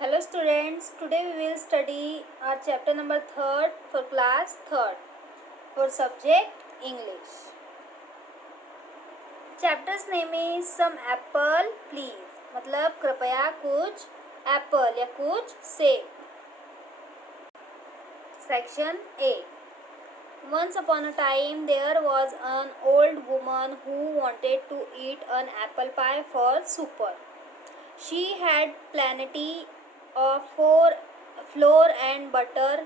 Hello students, today we will study our chapter number 3rd for class 3rd for subject English. Chapter's name is Some Apple Please, मतलब कृपया कुछ Apple या कुछ सेब. Section A. Once upon a time there was an old woman who wanted to eat an apple pie for supper. She had plenty of flour and butter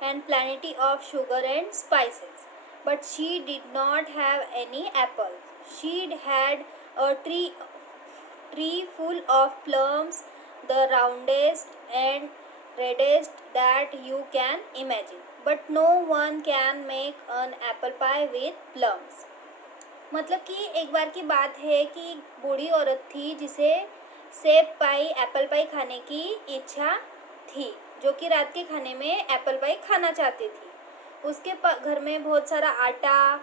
and plenty of sugar and spices, but she did not have any apples. She had a tree full of plums, the roundest and reddest that you can imagine, but no one can make an apple pie with plums. मतलब कि एक बार की बात है कि बूढ़ी औरत थी जिसे सेब पाई एप्पल पाई खाने की इच्छा थी, जो कि रात के खाने में एप्पल पाई खाना चाहती थी. उसके घर में बहुत सारा आटा,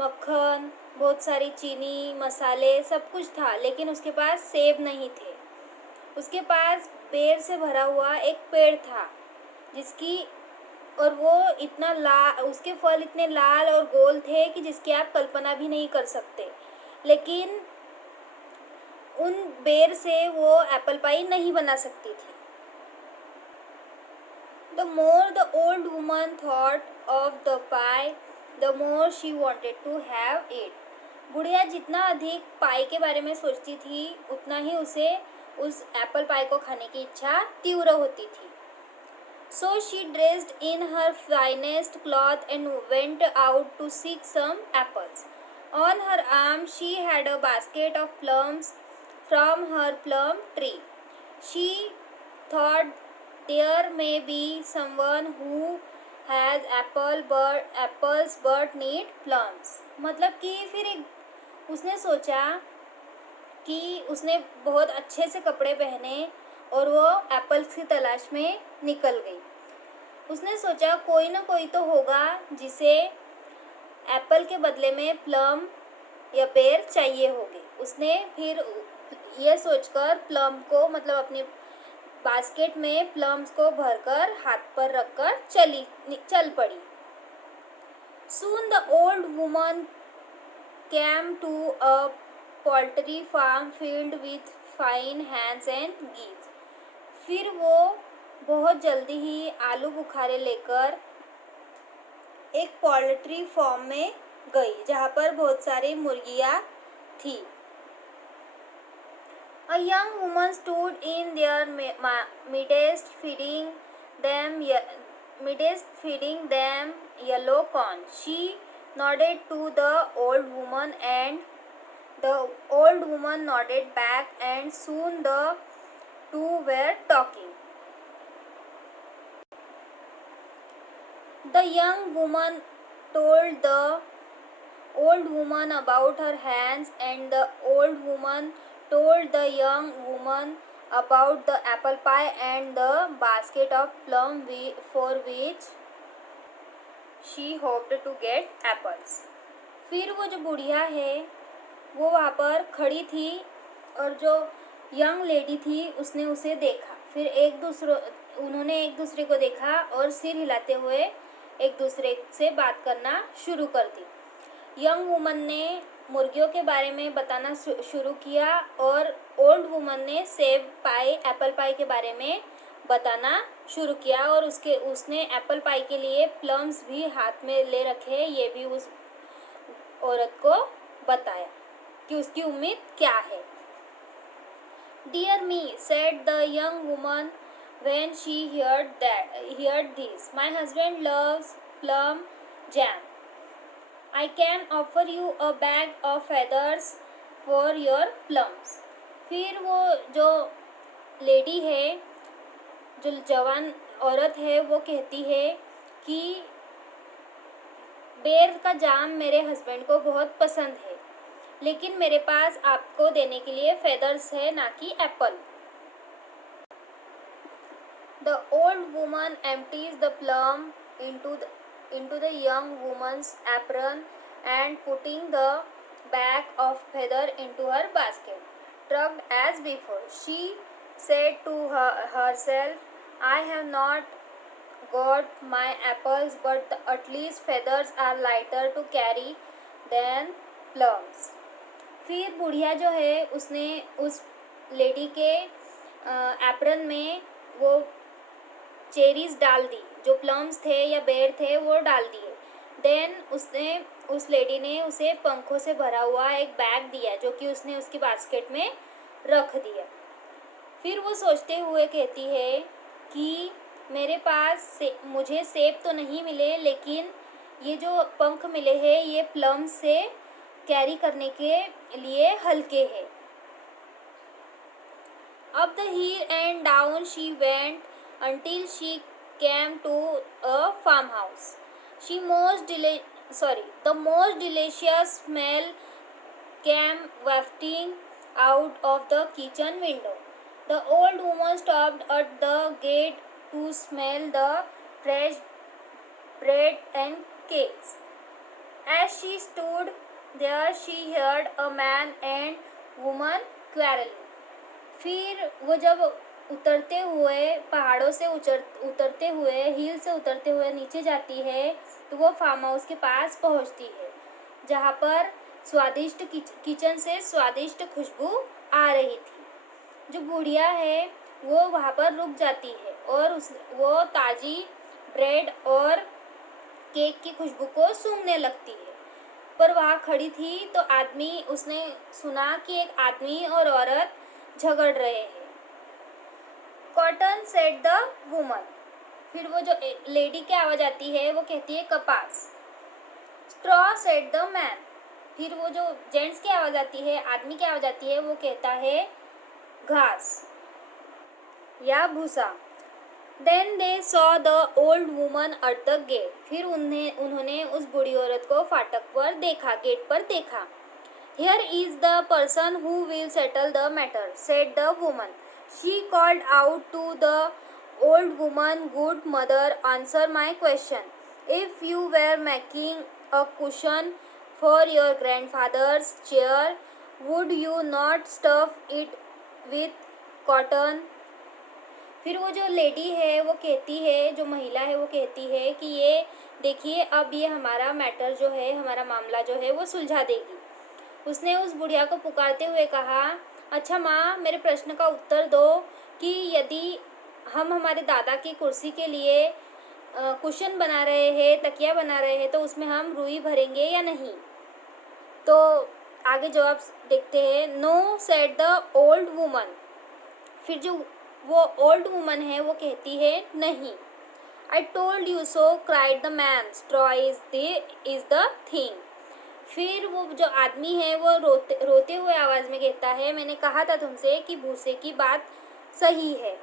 मक्खन, बहुत सारी चीनी, मसाले, सब कुछ था, लेकिन उसके पास सेब नहीं थे. उसके पास बेर से भरा हुआ एक पेड़ था जिसकी और वो उसके फल इतने लाल और गोल थे कि जिसकी आप कल्पना भी नहीं कर सकते, लेकिन उन बेर से वो एप्पल पाई नहीं बना सकती थी. The more the old woman thought of the pie, the more she wanted to have it. बुढ़िया जितना अधिक पाई के बारे में सोचती थी, उतना ही उसे उस एप्पल पाई को खाने की इच्छा तीव्र होती थी. So she dressed in her finest cloth and went out to seek some apples. On her arm she had a basket of plums from her plum tree. She thought there may be someone who has apples but need plums. मतलब कि फिर उसने सोचा कि उसने बहुत अच्छे से कपड़े पहने और वो एप्पल्स की तलाश में निकल गई. उसने सोचा कोई ना कोई तो होगा जिसे एप्पल के बदले में प्लम या बेर चाहिए होंगे. उसने फिर यह सोचकर प्लम को मतलब अपनी बास्केट में प्लम्स को भरकर हाथ पर रखकर चल पड़ी. Soon the old woman came to a poultry farm filled with fine hens and geese. फिर वो बहुत जल्दी ही आलू बुखारे लेकर एक पोल्ट्री फार्म में गई जहाँ पर बहुत सारी मुर्गियाँ थी. A young woman stood in their midst feeding them yellow corn. She nodded to the old woman and the old woman nodded back, and soon the two were talking. The young woman told the old woman about her hens, and the old woman told the young woman about the apple pie and the basket of plum for which she hoped to get apples. फिर वो जो बुढ़िया है वो वहाँ पर खड़ी थी और जो यंग लेडी थी उसने उसे देखा. फिर उन्होंने एक दूसरे को देखा और सिर हिलाते हुए एक दूसरे से बात करना शुरू कर दी. यंग वुमन ने मुर्गियों के बारे में बताना शुरू किया और ओल्ड वुमन ने सेब पाई एप्पल पाई के बारे में बताना शुरू किया और उसने एप्पल पाई के लिए प्लम्स भी हाथ में ले रखे. ये भी उस औरत को बताया कि उसकी उम्मीद क्या है. Dear me, said the young woman when she heard this, my husband loves plum jam. I can offer you a bag of feathers for your plums. फिर वो जो लेडी है, जो जवान औरत है, वो कहती है कि बेर का जाम मेरे हस्बैंड को बहुत पसंद है, लेकिन मेरे पास आपको देने के लिए फेदर्स है, ना कि Apple. The old woman empties the plum into the young woman's apron and putting the bag of feather into her basket, tucked as before. She said to herself, I have not got my apples, but at least feathers are lighter to carry than plums. फिर बुढ़िया जो है उसने उस lady के apron में वो cherries डाल दी, जो प्लम्स थे या बेर थे वो डाल दिए। देन उसने उस लेडी ने उसे पंखों से भरा हुआ एक बैग दिया जो कि उसने उसकी बास्केट में रख दिया। फिर वो सोचते हुए कहती है कि मेरे पास मुझे सेब तो नहीं मिले, लेकिन ये जो पंख मिले हैं ये प्लम से कैरी करने के लिए हल्के हैं। Up the hill and down she went until she came to a farmhouse. The most delicious smell came wafting out of the kitchen window. The old woman stopped at the gate to smell the fresh bread and cakes. As she stood there, she heard a man and woman quarreling. फिर वो जब उतरते हुए पहाड़ों से उतरते हुए हिल से उतरते हुए नीचे जाती है तो वो फार्म हाउस के पास पहुंचती है जहाँ पर स्वादिष्ट किचन से स्वादिष्ट खुशबू आ रही थी। जो बुढ़िया है वो वहाँ पर रुक जाती है और वो ताज़ी ब्रेड और केक की खुशबू को सूंघने लगती है। पर वहाँ खड़ी थी तो उसने सुना कि एक आदमी और औरत झगड़ रहे हैं। कॉटन सेड द वुमन, फिर वो जो लेडी की आवाज़ आती है वो कहती है कपास। स्ट्रॉ सेड द मैन, फिर वो जो जेंट्स की आवाज़ आती है, आदमी की आवाज़ आती है, वो कहता है घास या भूसा। Then they saw the old woman at the gate, फिर उन्होंने उस बूढ़ी औरत को फाटक पर देखा, गेट पर देखा। Here is the person who will settle the matter, said the woman. She called out to the old woman, good mother, answer my question. If you were making a cushion for your grandfather's chair, would you not stuff it with cotton? फिर वो जो lady है वो कहती है, जो महिला है वो कहती है कि ये देखिए अब ये हमारा मैटर जो है, हमारा मामला जो है वो सुलझा देगी। उसने उस बुढ़िया को पुकारते हुए कहा, अच्छा माँ, मेरे प्रश्न का उत्तर दो कि यदि हम हमारे दादा की कुर्सी के लिए कुशन बना रहे हैं, तकिया बना रहे हैं, तो उसमें हम रुई भरेंगे या नहीं। तो आगे जवाब देखते हैं। No said the old woman, फिर जो वो ओल्ड वुमन है वो कहती है नहीं। I told you so, cried the man, straw is the thing. फिर वो जो आदमी है वो रोते हुए आवाज़ में कहता है, मैंने कहा था तुमसे कि भूसे की बात सही है।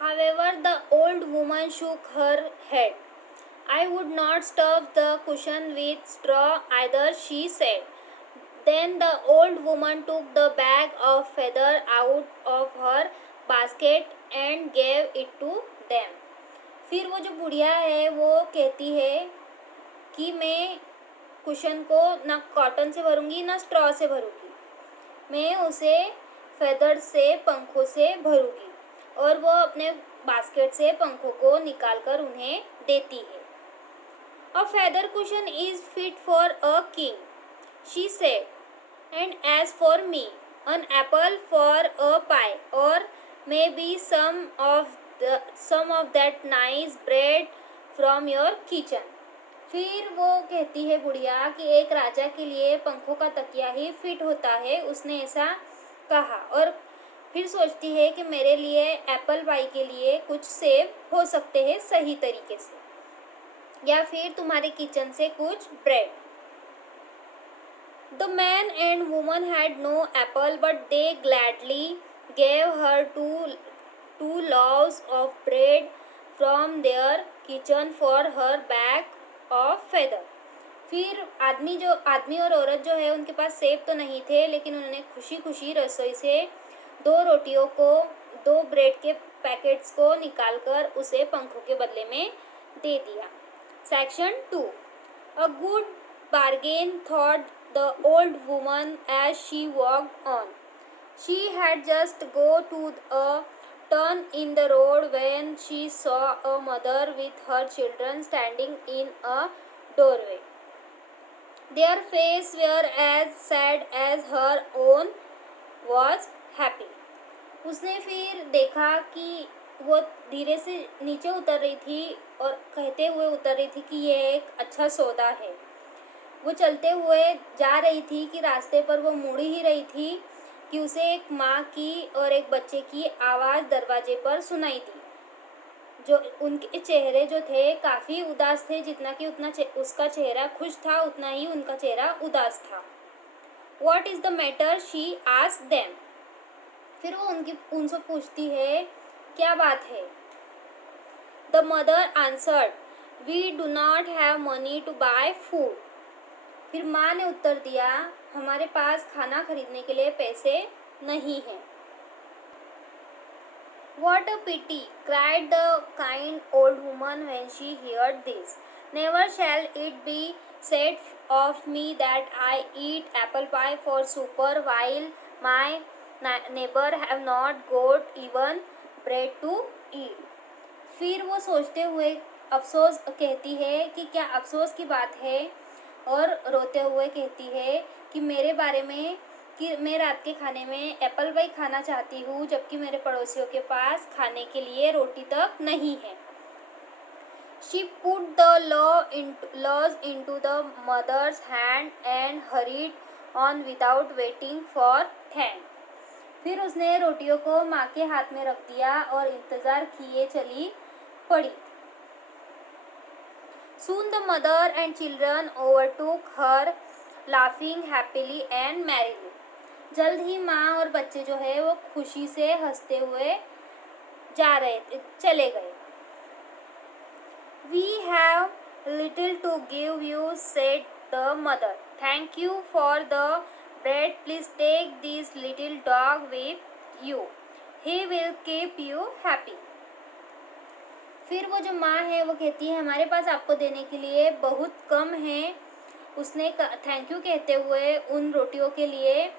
However, the old woman shook her head. I would not stuff the cushion with straw either, she said. Then the old woman took the bag of feather out of her basket and gave it to them. फिर वो जो बुढ़िया है वो कहती है कि मैं कुशन को ना कॉटन से भरूंगी ना स्ट्रॉ से भरूंगी, मैं उसे फेदर से, पंखों से भरूंगी। और वो अपने बास्केट से पंखों को निकालकर उन्हें देती है। A feather cushion is fit for a king, she said, and as for me an apple for a pie और may be some of that nice bread from your kitchen. फिर वो कहती है बुढ़िया कि एक राजा के लिए पंखों का तकिया ही फिट होता है, उसने ऐसा कहा। और फिर सोचती है कि मेरे लिए एप्पल पाई के लिए कुछ सेब हो सकते हैं सही तरीके से, या फिर तुम्हारे किचन से कुछ bread. The man and woman had no apple but they gladly gave her two loaves of bread from their kitchen for her bag of feather. फिर आदमी और औरत जो है उनके पास सेब तो नहीं थे, लेकिन उन्होंने खुशी खुशी रसोई से 2 रोटियों को, 2 ब्रेड के पैकेट्स को निकालकर उसे पंखों के बदले में दे दिया। Section 2। A good bargain thought the old woman as she walked on. She had just go to a turn in the road when she saw a mother with her children standing in a doorway. Their faces were as sad as her own was happy. उसने फिर देखा कि वो धीरे से नीचे उतर रही थी और कहते हुए उतर रही थी कि ये एक अच्छा सौदा है। वो चलते हुए जा रही थी कि रास्ते पर वो मुड़ ही रही थी कि उसे एक माँ की और एक बच्चे की आवाज़ दरवाजे पर सुनाई दी। जो उनके चेहरे जो थे काफ़ी उदास थे, जितना कि उसका चेहरा खुश था उतना ही उनका चेहरा उदास था। What is the matter? She asked them. फिर वो उनसे पूछती है क्या बात है। The mother answered, We do not have money to buy food. फिर माँ ने उत्तर दिया, हमारे पास खाना खरीदने के लिए पैसे नहीं हैं। What a pity, cried the kind old woman when she heard this. Never shall it be said of me that I eat apple pie for supper while my neighbor have not got even bread to eat. फिर वो सोचते हुए अफसोस कहती है कि क्या अफसोस की बात है, और रोते हुए कहती है कि मेरे बारे में कि मैं रात के खाने में एप्पल पाई खाना चाहती हूँ, जबकि मेरे पड़ोसियों के पास खाने के लिए रोटी तक नहीं है। She put the laws into the mother's hand and hurried on without waiting for thanks. फिर उसने रोटियों को माँ के हाथ में रख दिया और इंतज़ार किए चली पड़ी। Soon the mother and children overtook her, laughing happily and merrily. जल्द ही माँ और बच्चे जो है वो खुशी से हंसते हुए चले गए। We have little to give you, said the mother. Thank you for the bread. Please take this little dog with you. He will keep you happy. फिर वो जो माँ है वो कहती है हमारे पास आपको देने के लिए बहुत कम है। उसने थैंक यू कहते हुए उन रोटियों के लिए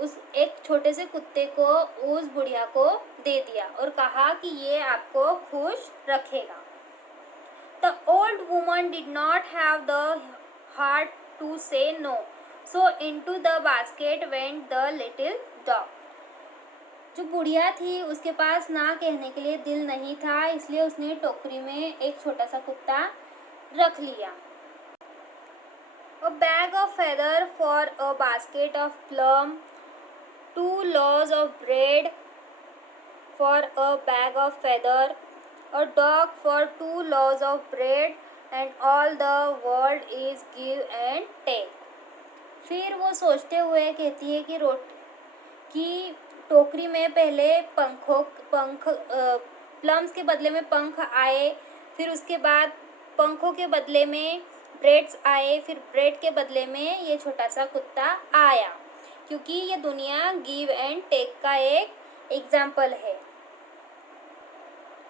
उस एक छोटे से कुत्ते को उस बुढ़िया को दे दिया और कहा कि ये आपको खुश रखेगा। The old woman did not have the heart to say no, so into the basket went the little dog. जो बुढ़िया थी उसके पास ना कहने के लिए दिल नहीं था, इसलिए उसने टोकरी में एक छोटा सा कुत्ता रख लिया। A bag of feather for a basket of plum, 2 loaves of bread for a bag of feather, a dog for 2 loaves of bread, and all the world is give and take. फिर वो सोचते हुए कहती है कि टोकरी में पहले प्लम्स के बदले में पंख आए, फिर उसके बाद पंखों के बदले में ब्रेड्स आए, फिर ब्रेड के बदले में ये छोटा सा कुत्ता आया, क्योंकि ये दुनिया गिव एंड टेक का एक एग्जाम्पल है।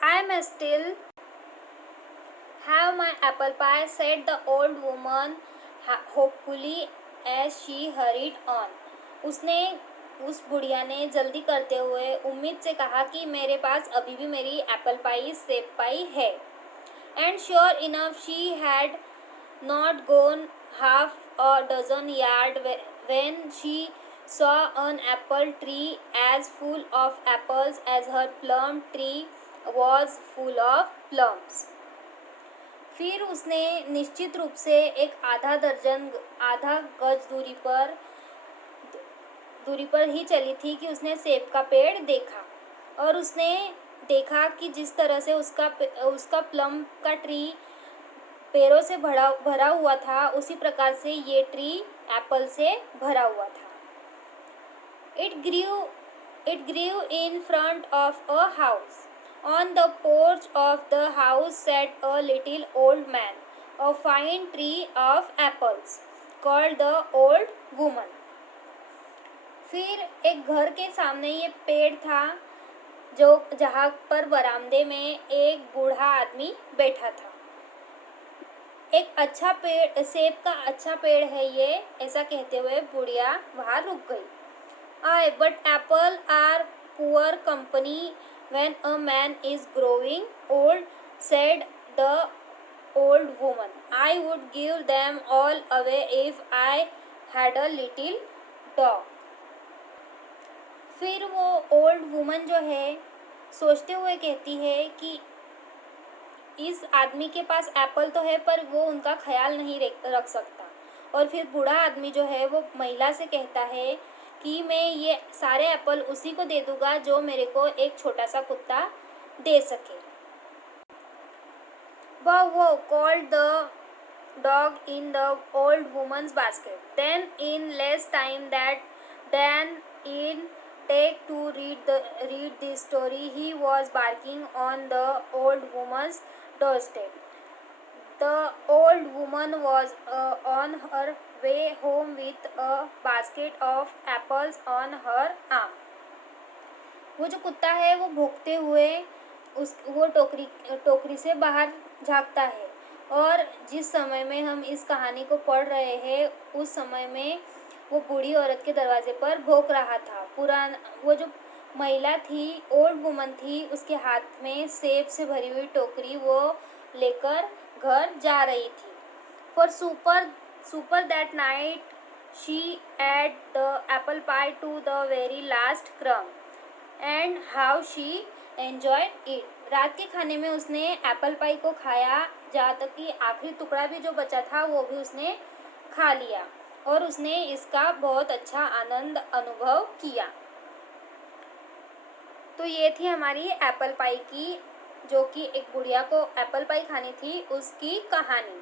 I may still have my apple pie, said the old woman hopefully as she hurried on. उस बुढ़िया ने जल्दी करते हुए उम्मीद से कहा कि मेरे पास अभी भी मेरी एप्पल पाई सेब पाई है। And sure enough she had not gone half a dozen yards when she saw an apple tree as full of apples as her plum tree was full of plums. फिर उसने निश्चित रूप से एक आधा गज दूरी पर ही चली थी कि उसने सेब का पेड़ देखा, और उसने देखा कि जिस तरह से उसका प्लम का ट्री पेड़ों से भरा हुआ था, उसी प्रकार से ये ट्री एप्पल से भरा हुआ था। It grew in front of a house. On the porch of the house sat a little old man, a fine tree of apples, called the old woman. फिर एक घर के सामने ये पेड़ था जहाँ पर बरामदे में एक बूढ़ा आदमी बैठा था। एक अच्छा पेड़, सेब का अच्छा पेड़ है ये, ऐसा कहते हुए बुढ़िया वहाँ रुक गई। Aye, but apple are poor company when a man is growing old, said the old woman. I would give them all away if I had a little dog. फिर वो ओल्ड वुमन जो है सोचते हुए कहती है कि इस आदमी के पास एप्पल तो है पर वो उनका ख्याल नहीं रख सकता। और फिर बूढ़ा आदमी जो है वो महिला से कहता है कि मैं ये सारे एप्पल उसी को दे दूंगा जो मेरे को एक छोटा सा कुत्ता दे सके। वो called the dog in the old woman's basket. Then in less time than in take to read this story, he was barking on the old woman's doorstep. The old woman was on her way home with a basket of apples on her arm. वो जो कुत्ता है वो भौंकते हुए वो टोकरी से बाहर झाँकता है। और जिस समय में हम इस कहानी को पढ़ रहे हैं उस समय में वो बूढ़ी औरत के दरवाजे पर भौंक रहा था। वो जो महिला थी, ओल्ड वुमन थी, उसके हाथ में सेब से भरी हुई टोकरी वो लेकर घर जा रही थी। For supper that night she ate the apple pie to the very last crumb and how she enjoyed it. रात के खाने में उसने एप्पल पाई को खाया, जहाँ तक कि आखिरी टुकड़ा भी जो बचा था वो भी उसने खा लिया और उसने इसका बहुत अच्छा आनंद अनुभव किया। तो ये थी हमारी एप्पल पाई की, जो कि एक बुढ़िया को एप्पल पाई खानी थी, उसकी कहानी।